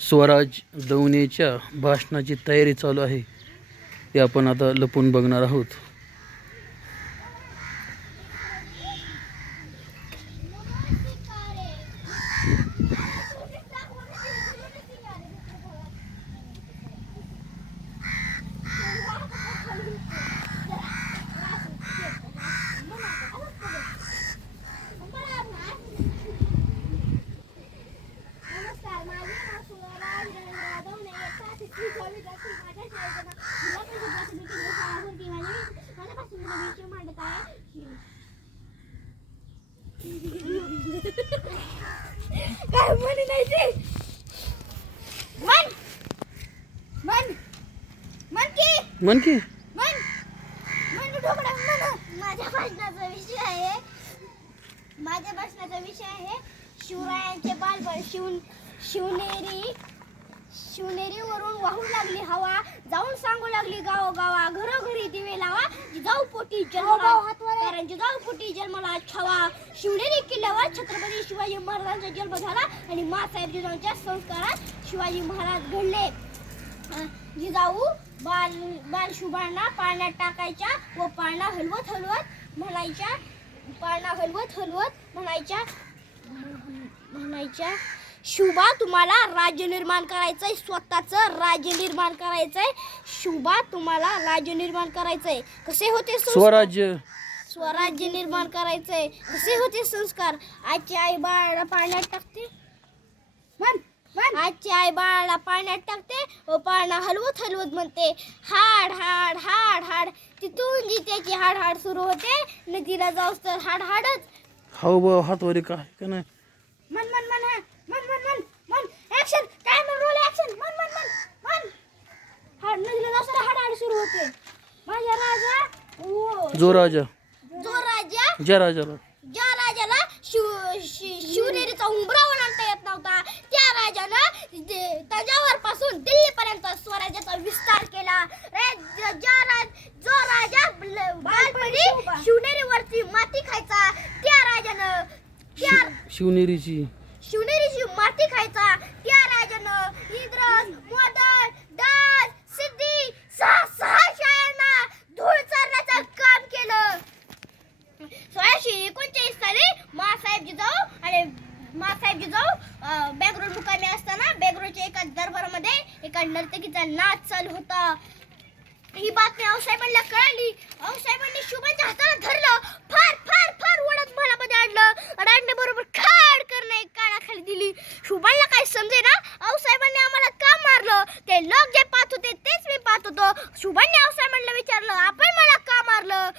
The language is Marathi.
स्वराज दौनेच्या भाषणाची तयारी चालू आहे. ते आपण आता लपून बघणार आहोत. काय म्हणे नाही ते मन मन मन की. की मन मन ढोकळा मन माझ्या भाषणाचा विषय आहे माझ्या भाषणाचा विषय आहे शिवरायांचे बालपण शिव शिवनेरी. शिवनेरीवरून वाहू लागली हवा. जाऊन सांगू लागली गावोगावा घरोघरी दिवे लावा जिजाऊ पोटी जन्मला कारण जिजाऊ पोटी जन्मला छवा. शिवनेरी किल्ल्यावर छत्रपती शिवाजी महाराजांचा जन्म झाला आणि मासाहेब जिजाऊंच्या संस्कारात शिवाजी महाराज घडले. जिजाऊ बाल बाल शुभांना पाण्यात टाकायच्या व पाळणा हलवत हलवत म्हणायच्या पाळणा हलवत हलवत म्हणायच्या म्हणायच्या शुभा तुम्हाला राज्य निर्माण करायचंय स्वतःचं राज्य निर्माण करायचंय. शुभा तुम्हाला राज्य निर्माण करायचंय. कसे होते संस्कार? स्वराज्य. स्वराज्य निर्माण करायचंय. कसे होते संस्कार? आजची आई बाळाला पाण्यात टाकते. म्हण म्हण. आजची आई बाळाला पाण्यात टाकते. व पाळणा हलवत हलवत म्हणते हाड हाड हाड हाड. तिथून जी त्याची हाड हाड सुरू होते. नदीला जाऊस तर हाड हाडच. हाव भाऊ हातवारी काय का नाही मन मन मन हा. मन मन मन मन ऍक्शन काय मन रोल ऍक्शन मन मन मन मन हाड नदीला जाऊस तर हाड हाड सुरू होते माझ्या राजा ओ जो राजा. जो राजा. ज्या राजाला. ज्या राजाला शिव शि- शिवनेरीचा उंबरा ओलांडता येत नव्हता त्या राजानं ते- तंजावर पासून दिल्लीपर्यंत स्वराज्याचा विस्तार केला. रे- ज- ज्या राज जो राजा ल- बालपणी शिवनेरीवरची माती खायचा त्या राजानं त्या शिवनेरीची. शिवनेरीची माती खायचा त्या राजानं इंद्रस मोदक जिजाऊ बॅगरो मुकामी असताना बॅगरोच्या एका दरबारामध्ये एका नर्तकीचा नाच चालू होता. ही बातमी आऊसाहेबांना कळाली. आऊसाहेबांनी शुभाच्या हाताला धरलं. फार फार फार ओढत मलामध्ये आणलं. आणि आणण्याबरोबर खाड करणं एक कानाखाली दिली. शुभांना काय समजे ना आऊसाहेबांनी आम्हाला का मारलं? ते लोक जे पाहत होते तेच मी पाहत होतो. शुभांनी आऊसाहेबांना विचारलं आपण मला का मारलं?